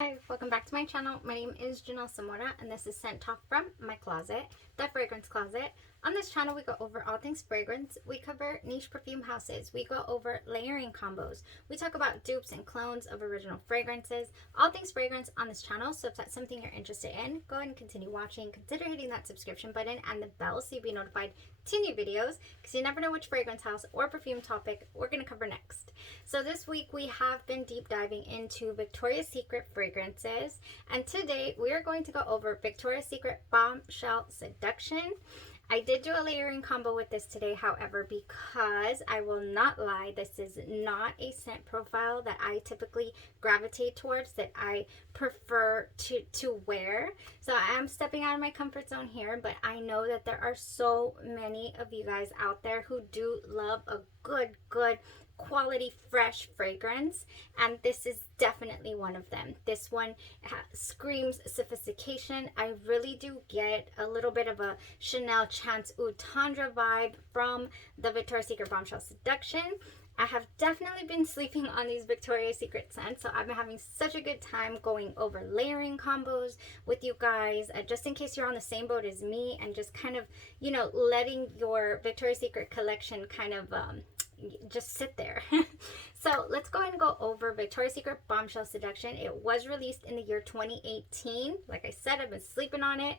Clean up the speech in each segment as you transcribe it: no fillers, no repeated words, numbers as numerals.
Hi, welcome back to my channel. My name is Janelle Samora and this is Scent Talk from my closet, the fragrance closet. On this channel we go over all things fragrance. We cover niche perfume houses. We go over layering combos. We talk about dupes and clones of original fragrances. All things fragrance on this channel. So if that's something you're interested in, go ahead and continue watching. Consider hitting that subscription button and the bell so you'll be notified to new videos, because you never know which fragrance house or perfume topic we're going to cover next. So this week we have been deep diving into Victoria's Secret fragrances, and today we are going to go over Victoria's Secret Bombshell Seduction. I did do a layering combo with this today, however, because I will not lie, this is not a scent profile that I typically gravitate towards, that I prefer to wear. So I am stepping out of my comfort zone here, but I know that there are so many of you guys out there who do love a good quality fresh fragrance, and this is definitely one of them. This one screams sophistication. I really do get a little bit of a Chanel Chance Oud Tendre vibe from the Victoria's Secret Bombshell Seduction. I have definitely been sleeping on these Victoria's Secret scents, so I've been having such a good time going over layering combos with you guys, just in case you're on the same boat as me and just kind of, you know, letting your Victoria's Secret collection kind of just sit there. So let's go ahead and go over Victoria's Secret Bombshell Seduction. It was released in the year 2018. Like I said, I've been sleeping on it.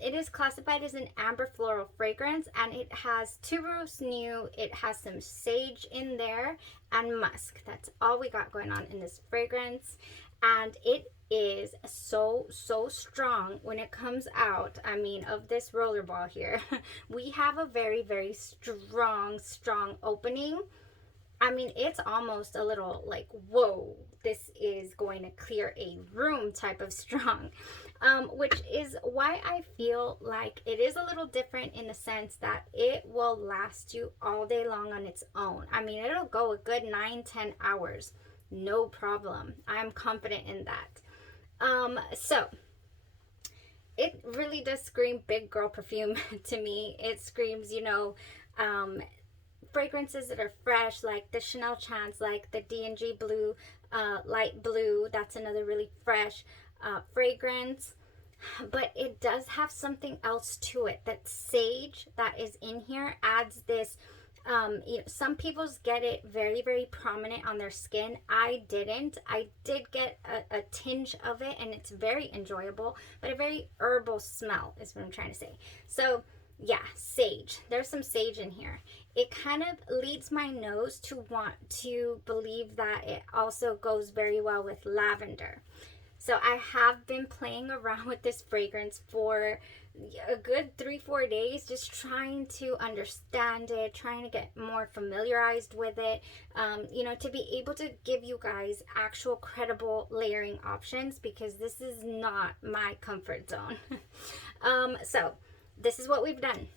It is classified as an amber floral fragrance, and it has tuberose new, it has some sage in there, and musk. That's all we got going on in this fragrance, and it is so strong when it comes out. I mean, of this rollerball here, we have a very strong opening. I mean, it's almost a little like, whoa, this is going to clear a room type of strong, which is why I feel like it is a little different in the sense that it will last you all day long on its own. I mean, it'll go a good 9-10 hours, no problem. I'm confident in that. So it really does scream big girl perfume to me. It screams, you know, fragrances that are fresh, like the Chanel Chance, like the D&G Blue, light blue. That's another really fresh fragrance. But it does have something else to it. That sage that is in here adds this. You know, some people's get it very prominent on their skin. I didn't. I did get a tinge of it, and it's very enjoyable, but a very herbal smell is what I'm trying to say. So yeah, sage. There's some sage in here. It kind of leads my nose to want to believe that it also goes very well with lavender. So I have been playing around with this fragrance for a good 3-4 days, just trying to understand it, trying to get more familiarized with it, you know, to be able to give you guys actual credible layering options, because this is not my comfort zone. So this is what we've done.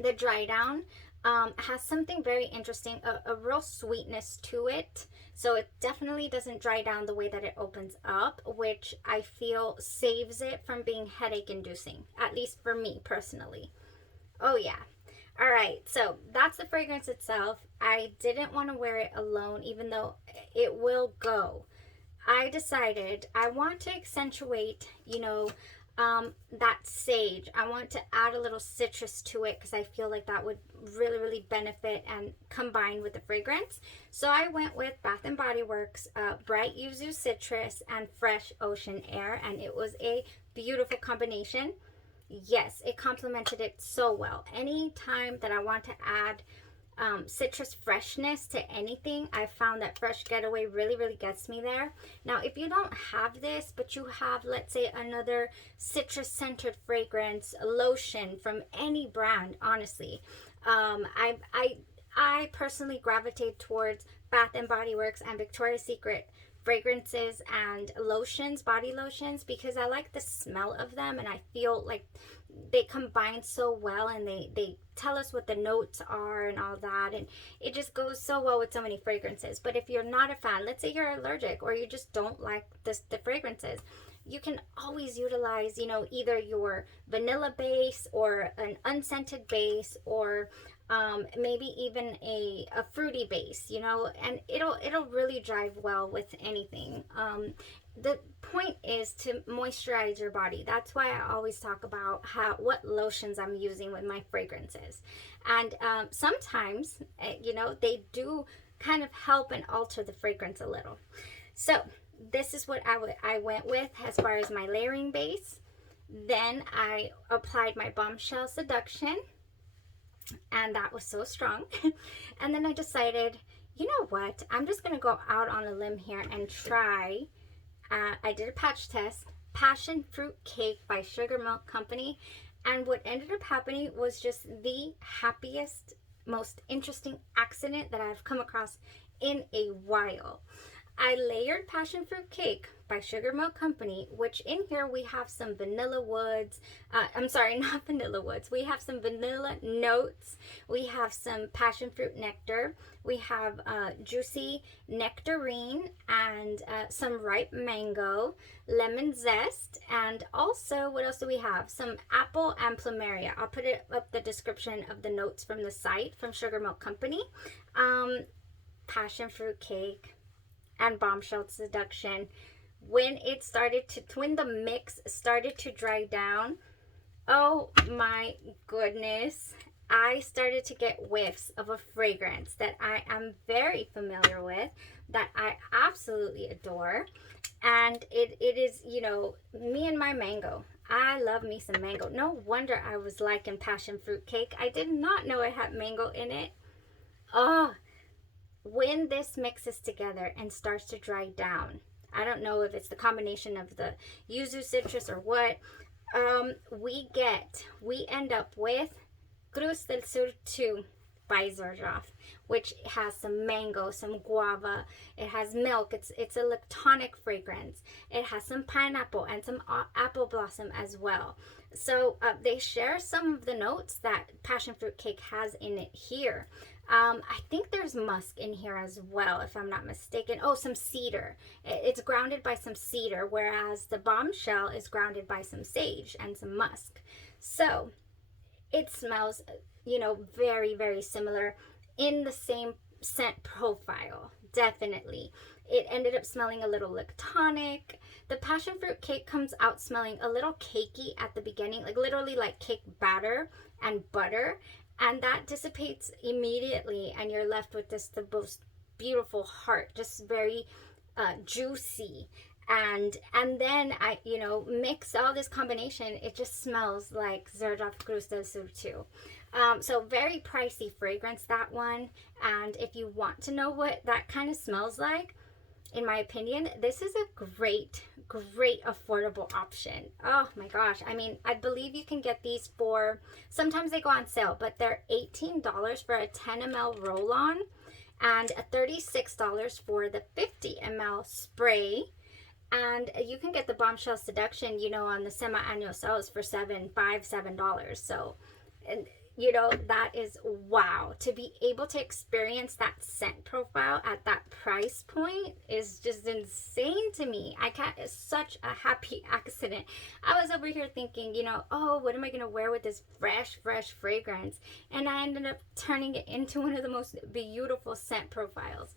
The dry down has something very interesting, a real sweetness to it. So it definitely doesn't dry down the way that it opens up, which I feel saves it from being headache inducing, at least for me personally. Oh yeah. All right, so that's the fragrance itself. I didn't want to wear it alone, even though it will go. I decided I want to accentuate, you know, that sage. I want to add a little citrus to it because I feel like that would really benefit and combine with the fragrance. So I went with Bath and Body Works Bright Yuzu Citrus and Fresh Ocean Air, and it was a beautiful combination. Yes, it complemented it so well. Anytime that I want to add citrus freshness to anything, I found that Fresh Getaway really gets me there. Now, if you don't have this, but you have, let's say, another citrus centered fragrance, lotion from any brand, honestly, I personally gravitate towards Bath and Body Works and Victoria's Secret fragrances and lotions, body lotions, because I like the smell of them, and I feel like they combine so well, and they tell us what the notes are and all that, and it just goes so well with so many fragrances. But if you're not a fan, let's say you're allergic or you just don't like the fragrances, you can always utilize, you know, either your vanilla base or an unscented base, or maybe even a fruity base, you know, and it'll really drive well with anything. the point is to moisturize your body. That's why I always talk about what lotions I'm using with my fragrances. And sometimes, you know, they do kind of help and alter the fragrance a little. So this is what I went with as far as my layering base. Then I applied my Bombshell Seduction, and that was so strong. And then I decided, you know what, I'm just gonna go out on a limb here and try. I did a patch test, Passion Fruit Cake by Sugar Milk Company, and what ended up happening was just the happiest, most interesting accident that I've come across in a while. I layered Passion Fruit Cake by Sugar Milk Company, which in here we have some vanilla woods. I'm sorry, not vanilla woods. We have some vanilla notes. We have some passion fruit nectar. We have juicy nectarine and some ripe mango, lemon zest, and also, what else do we have? Some apple and plumeria. I'll put it up the description of the notes from the site from Sugar Milk Company. Passion Fruit Cake and Bombshell Seduction. When the mix started to dry down, oh my goodness, I started to get whiffs of a fragrance that I am very familiar with, that I absolutely adore. And it is, you know, me and my mango. I love me some mango. No wonder I was liking Passion Fruit Cake. I did not know it had mango in it. Oh, when this mixes together and starts to dry down, I don't know if it's the combination of the yuzu citrus or what, we end up with Cruz del Sur 2 by Xerjoff, which has some mango, some guava, it has milk, it's a lactonic fragrance, it has some pineapple and some apple blossom as well. So they share some of the notes that Passion Fruit Cake has in it here. I think there's musk in here as well, if I'm not mistaken. Oh, some cedar. It's grounded by some cedar, whereas the Bombshell is grounded by some sage and some musk. So it smells, you know, very, very similar in the same scent profile, definitely. It ended up smelling a little lactonic. The Passion Fruit Cake comes out smelling a little cakey at the beginning, like literally like cake batter and butter. And that dissipates immediately, and you're left with this, the most beautiful heart, just very juicy. And then I, you know, mix all this combination, it just smells like Xerjoff Cruz del Sur 2. So very pricey fragrance, that one. And if you want to know what that kind of smells like, in my opinion, this is a great affordable option. Oh my gosh. I mean, I believe you can get these for, sometimes they go on sale, but they're $18 for a 10 ml roll-on and $36 for the 50 ml spray. And you can get the Bombshell Seduction, you know, on the semi-annual sales for $7. So, and you know, that is wow. To be able to experience that scent profile at that price point is just insane to me. It's such a happy accident. I was over here thinking, you know, oh, what am I going to wear with this fresh fragrance? And I ended up turning it into one of the most beautiful scent profiles.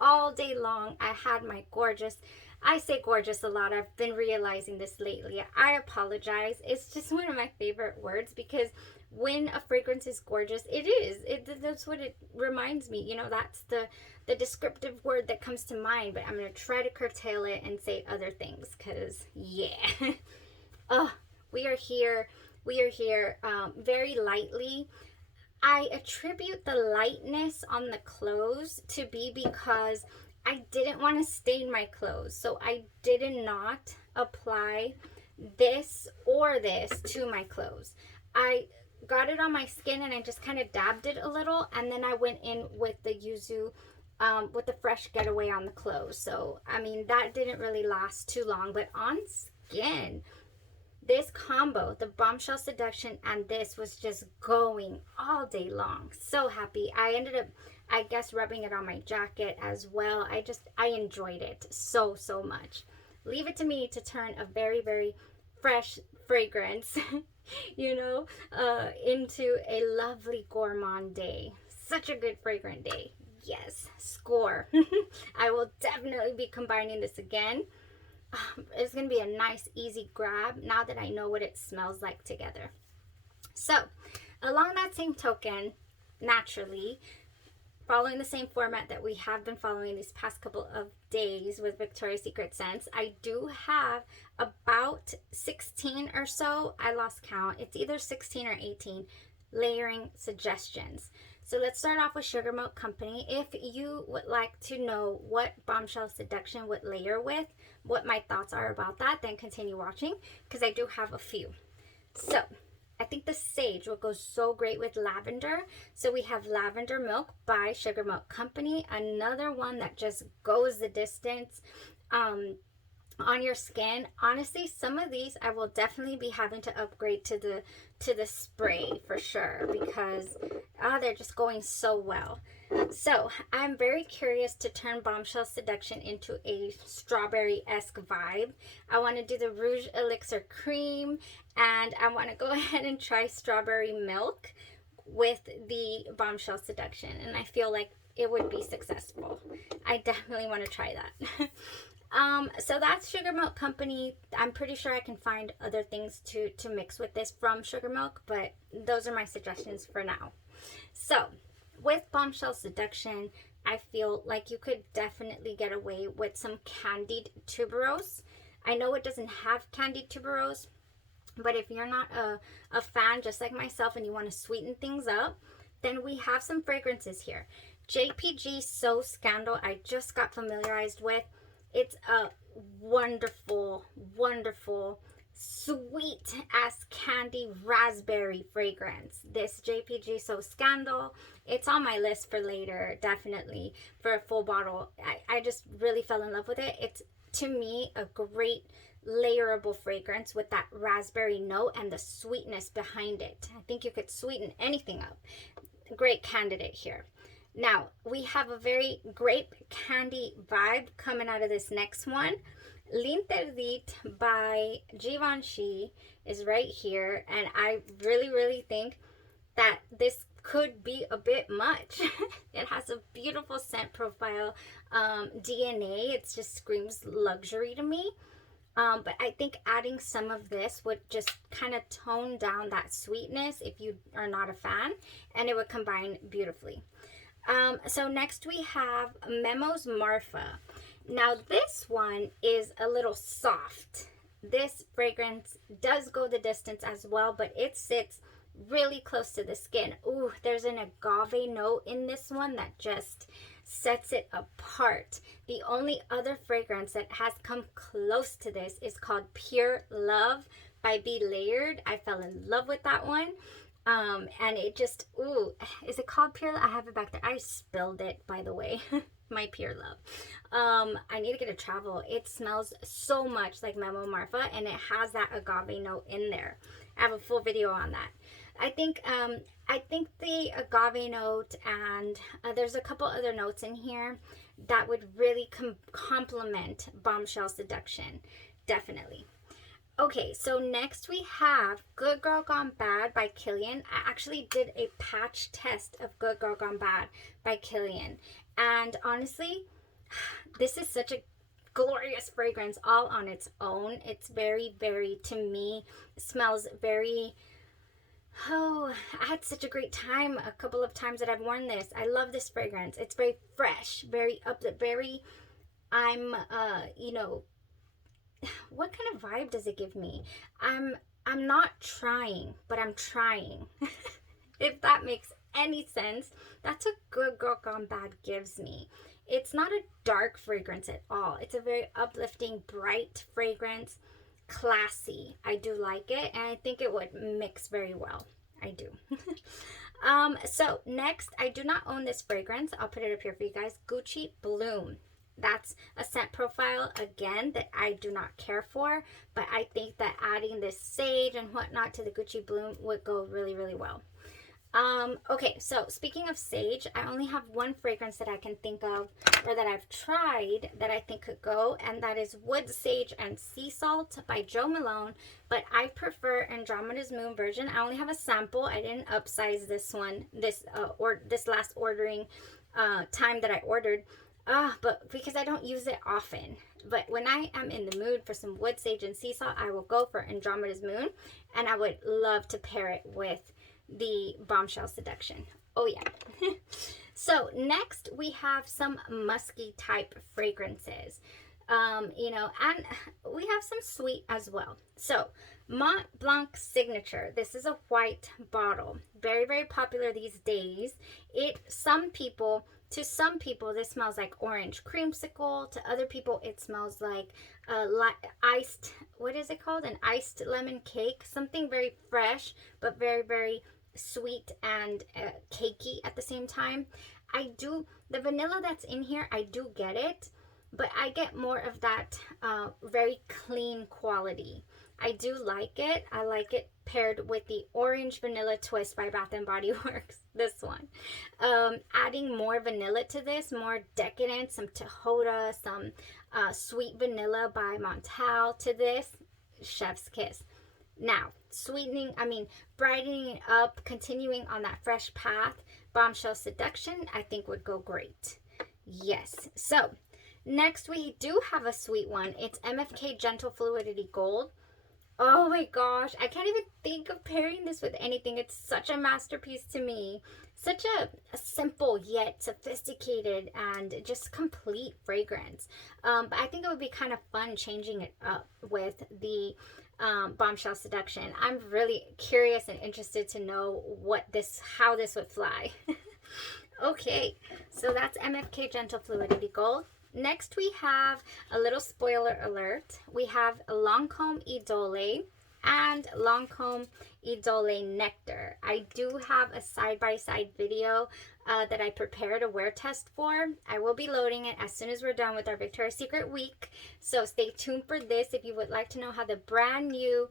All day long, I had my gorgeous, I say gorgeous a lot. I've been realizing this lately. I apologize. It's just one of my favorite words, because when a fragrance is gorgeous, that's what it reminds me. You know, that's the descriptive word that comes to mind, but I'm going to try to curtail it and say other things, because, yeah. Oh, we are here very lightly. I attribute the lightness on the clothes to be because I didn't want to stain my clothes. So I did not apply this or this to my clothes. I got it on my skin and I just kind of dabbed it a little, and then I went in with the yuzu, with the Fresh Getaway on the clothes. So, I mean, that didn't really last too long, but on skin, this combo, the Bombshell Seduction and this, was just going all day long. So happy. I ended up, I guess, rubbing it on my jacket as well. I enjoyed it so much. Leave it to me to turn a very fresh fragrance, you know, into a lovely gourmand day. Such a good fragrant day. Yes, score. I will definitely be combining this again. it's going to be a nice, easy grab now that I know what it smells like together. So, along that same token, naturally, following the same format that we have been following these past couple of days with Victoria's Secret scents, I do have about 16 or so, I lost count, it's either 16 or 18 layering suggestions. So let's start off with Sugar Milk Company. If you would like to know what Bombshell Seduction would layer with, what my thoughts are about that, then continue watching, because I do have a few. So I think the sage will go so great with lavender. So we have Lavender Milk by Sugar Milk Company, another one that just goes the distance on your skin. Honestly, some of these I will definitely be having to upgrade to the spray for sure, because they're just going so well. So I'm very curious to turn Bombshell Seduction into a strawberry-esque vibe. I want to do the Rouge Elixir Cream, and I want to go ahead and try Strawberry Milk with the Bombshell Seduction, and I feel like it would be successful. I definitely want to try that. So that's Sugar Milk Company. I'm pretty sure I can find other things to mix with this from Sugar Milk, but those are my suggestions for now. So with Bombshell Seduction, I feel like you could definitely get away with some candied tuberose. I know it doesn't have candied tuberose, but if you're not a fan just like myself and you want to sweeten things up, then we have some fragrances here. JPG So Scandal, I just got familiarized with. It's a wonderful, wonderful, sweet as candy raspberry fragrance. This JPG So Scandal, it's on my list for later, definitely, for a full bottle. I just really fell in love with it. It's, to me, a great layerable fragrance with that raspberry note and the sweetness behind it. I think you could sweeten anything up. Great candidate here. Now, we have a very grape candy vibe coming out of this next one. L'Interdit by Givenchy is right here, and I really think that this could be a bit much. It has a beautiful scent profile, DNA. It just screams luxury to me. But I think adding some of this would just kind of tone down that sweetness if you are not a fan, and it would combine beautifully. So next we have Memos Marfa. Now this one is a little soft. This fragrance does go the distance as well, but it sits really close to the skin. Ooh, there's an agave note in this one that just sets it apart. The only other fragrance that has come close to this is called Pure Love by Be Layered. I fell in love with that one. And it just, ooh, is it called Pure Love? I have it back there. I spilled it, by the way. My Pure Love. I need to get a travel. It smells so much like Memo Marfa, and it has that agave note in there. I have a full video on that. I think the agave note and there's a couple other notes in here that would really complement Bombshell Seduction. Definitely. Okay, so next we have Good Girl Gone Bad by Kilian. I actually did a patch test of Good Girl Gone Bad by Kilian. And honestly, this is such a glorious fragrance all on its own. It's very, to me, smells very... Oh, I had such a great time a couple of times that I've worn this. I love this fragrance. It's very fresh, very uplift, very... you know... What kind of vibe does it give me? I'm not trying, but I'm trying. If that makes any sense, that's what Good Girl Gone Bad gives me. It's not a dark fragrance at all. It's a very uplifting, bright fragrance, classy. I do like it, and I think it would mix very well. I do. So next, I do not own this fragrance. I'll put it up here for you guys. Gucci Bloom. That's a scent profile, again, that I do not care for, but I think that adding this sage and whatnot to the Gucci Bloom would go really, really well. Okay, so speaking of sage, I only have one fragrance that I can think of, or that I've tried, that I think could go, and that is Wood Sage and Sea Salt by Jo Malone, but I prefer Andromeda's Moon version. I only have a sample. I didn't upsize this one, this last ordering time that I ordered. But because I don't use it often. But when I am in the mood for some wood sage and sea salt, I will go for Andromeda's Moon, and I would love to pair it with the Bombshell Seduction. Oh yeah. So next we have some musky type fragrances. You know, and we have some sweet as well. So Mont Blanc Signature. This is a white bottle. Very, very popular these days. To some people, this smells like orange creamsicle. To other people, it smells like iced, what is it called? An iced lemon cake. Something very fresh, but very, very sweet and cakey at the same time. The vanilla that's in here, I do get it, but I get more of that very clean quality. I do like it. I like it paired with the Orange Vanilla Twist by Bath & Body Works, this one. Adding more vanilla to this, more decadent, some Tahota, some Sweet Vanilla by Montal to this, chef's kiss. Now, brightening it up, continuing on that fresh path, Bombshell Seduction, I think would go great. Yes. So, next we do have a sweet one. It's MFK Gentle Fluidity Gold. Oh my gosh, I can't even think of pairing this with anything. It's such a masterpiece to me. Such a simple yet sophisticated and just complete fragrance. But I think it would be kind of fun changing it up with the Bombshell Seduction. I'm really curious and interested to know how this would fly. Okay, so that's MFK Gentle Fluidity Gold. Next we have a little spoiler alert. We have Lancome Idole and Lancome Idole Nectar. I do have a side-by-side video that I prepared a wear test for. I will be loading it as soon as we're done with our Victoria's Secret week. So stay tuned for this if you would like to know how the brand new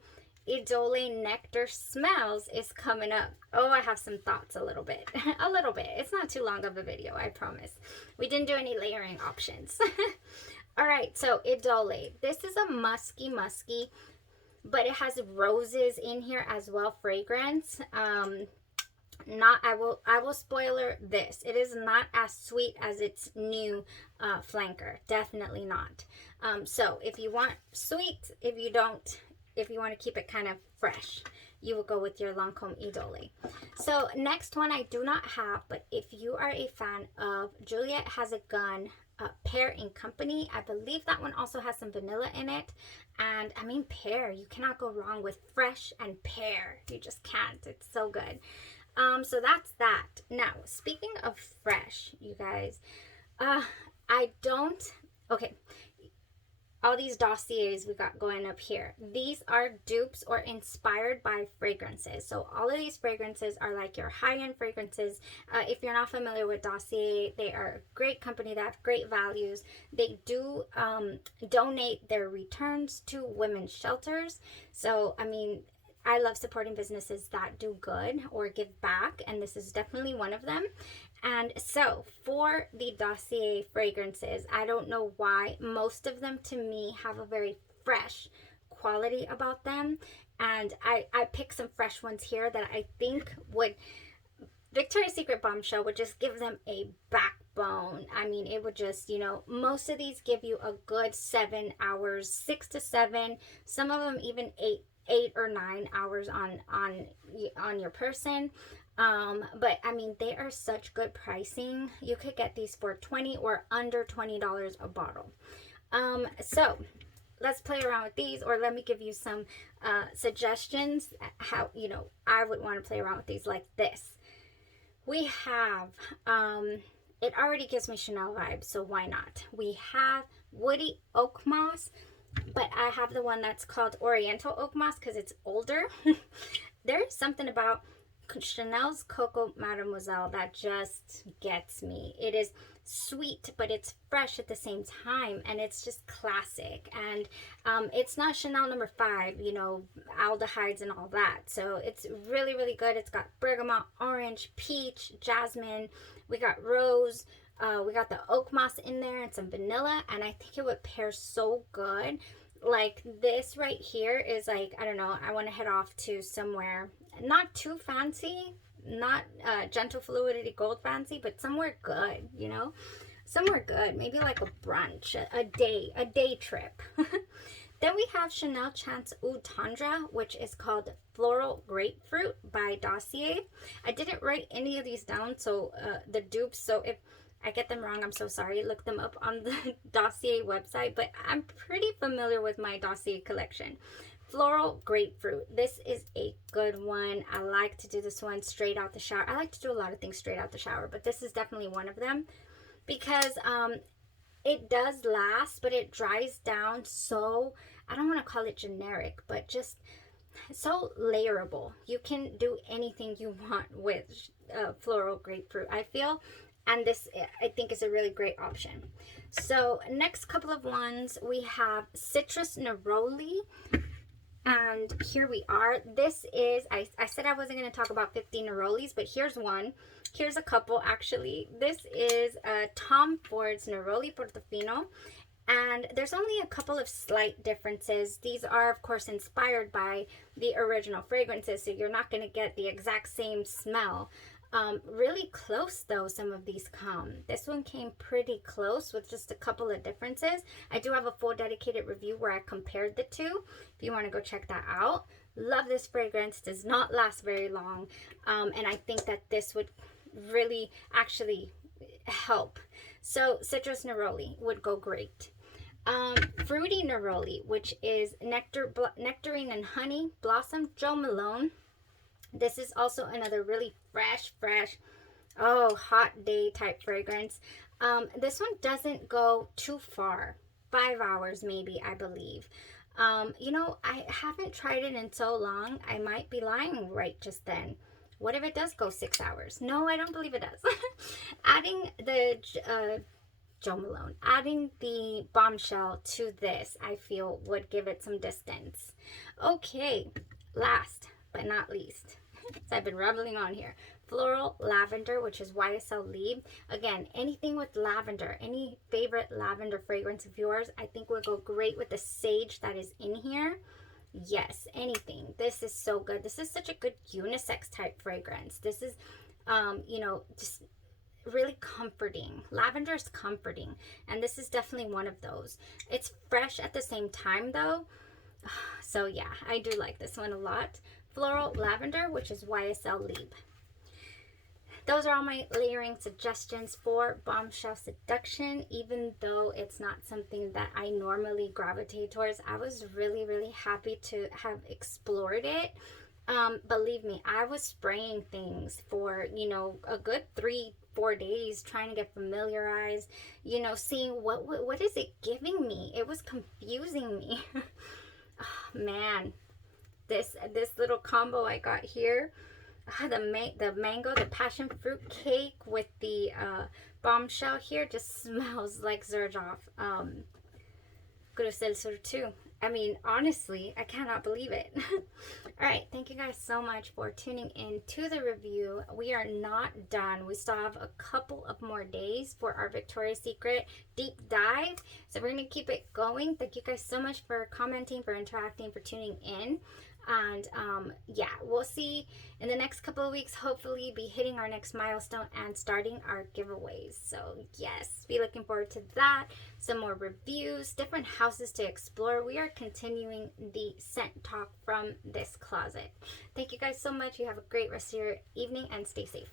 Idole Nectar smells is coming up. Oh, I have some thoughts a little bit. A little bit. It's not too long of a video, I promise. We didn't do any layering options. All right, so Idole. This is a musky, but it has roses in here as well, fragrance. I will spoiler this. It is not as sweet as its new flanker. Definitely not. So if you want sweet, if you want to keep it kind of fresh, you will go with your Lancome Idole. So next one I do not have, but if you are a fan of Juliet Has a Gun Pear & Company, I believe that one also has some vanilla in it. And I mean, pear, you cannot go wrong with fresh and pear. You just can't. It's so good. So that's that. Now, speaking of fresh, you guys, okay, all these dossiers we got going up here, these are dupes or inspired by fragrances. So all of these fragrances are like your high-end fragrances. If you're not familiar with Dossier, they are a great company that have great values. They do donate their returns to women's shelters. So, I mean, I love supporting businesses that do good or give back, and this is definitely one of them. And so for the Dossier fragrances, I don't know why, most of them to me have a very fresh quality about them. And I picked some fresh ones here that I think Victoria's Secret Bombshell would just give them a backbone. I mean, it would just, most of these give you a good 7 hours, 6 to 7, some of them even 8 or 9 hours on your person. But I mean, they are such good pricing. You could get these for $20 or under $20 a bottle. So let's play around with these, or let me give you some suggestions how I would want to play around with these like this. We have it already gives me Chanel vibes, so why not? We have Woody Oak Moss, but I have the one that's called Oriental Oak Moss because it's older. There is something about Chanel's Coco Mademoiselle that just gets me. It is sweet, but it's fresh at the same time, and it's just classic. And it's not Chanel number 5, aldehydes and all that. So it's really, really good. It's got bergamot, orange, peach, jasmine. We got rose. We got the oak moss in there and some vanilla, and I think it would pair so good. Like this right here is like, I don't know, I want to head off to somewhere not too fancy, not Gentle Fluidity Gold fancy, but somewhere good, somewhere good, maybe like a brunch, a day trip. Then we have Chanel Chance Oud Tundra, which is called Floral Grapefruit by Dossier. I didn't write any of these down, so the dupes, so if I get them wrong, I'm so sorry. Look them up on the Dossier website, but I'm pretty familiar with my Dossier collection. Floral Grapefruit. This is a good one. I like to do this one straight out the shower. I like to do a lot of things straight out the shower, but this is definitely one of them because it does last, but it dries down so, I don't want to call it generic, but just so layerable. You can do anything you want with Floral Grapefruit, I feel. And this, I think, is a really great option. So next couple of ones, we have Citrus Neroli. And here we are. This is, I said I wasn't going to talk about 50 Nerolis, but here's one. Here's a couple, actually. This is Tom Ford's Neroli Portofino. And there's only a couple of slight differences. These are, of course, inspired by the original fragrances, so you're not going to get the exact same smell. Really close, though, some of these come. This one came pretty close with just a couple of differences. I do have a full dedicated review where I compared the two, if you want to go check that out. Love this fragrance. Does not last very long. And I think that this would really actually help. So Citrus Neroli would go great. Fruity Neroli, which is Nectarine and Honey Blossom Jo Malone. This is also another really fresh, oh, hot day type fragrance. This one doesn't go too far. 5 hours maybe, I believe. You know, I haven't tried it in so long. I might be lying right just then. What if it does go 6 hours? No, I don't believe it does. Adding the Jo Malone, adding the Bombshell to this, I feel would give it some distance. Okay, last but not least, so I've been rambling on here. Floral Lavender, which is YSL Libre. Again, anything with lavender, any favorite lavender fragrance of yours, I think would go great with the sage that is in here. Yes, anything. This is so good. This is such a good unisex type fragrance. This is, you know, just really comforting. Lavender is comforting, and this is definitely one of those. It's fresh at the same time, though. So yeah, I do like this one a lot. Floral Lavender, which is YSL Libre. Those are all my layering suggestions for Bombshell Seduction. Even though it's not something that I normally gravitate towards, I was really, really happy to have explored it. Believe me, I was spraying things for, you know, a good 3-4 days, trying to get familiarized, you know, seeing what is it giving me. It was confusing me. Oh, man, this little combo I got here, the mango, the passion fruit cake with the bombshell here just smells like Zerjoff. Grusel Sur too. I mean, honestly, I cannot believe it. All right, thank you guys so much for tuning in to the review. We are not done. We still have a couple of more days for our Victoria's Secret deep dive. So we're going to keep it going. Thank you guys so much for commenting, for interacting, for tuning in. And yeah, we'll see in the next couple of weeks, hopefully be hitting our next milestone and starting our giveaways. So yes, be looking forward to that. Some more reviews, different houses to explore. We are continuing the scent talk from this closet. Thank you guys so much. You have a great rest of your evening and stay safe.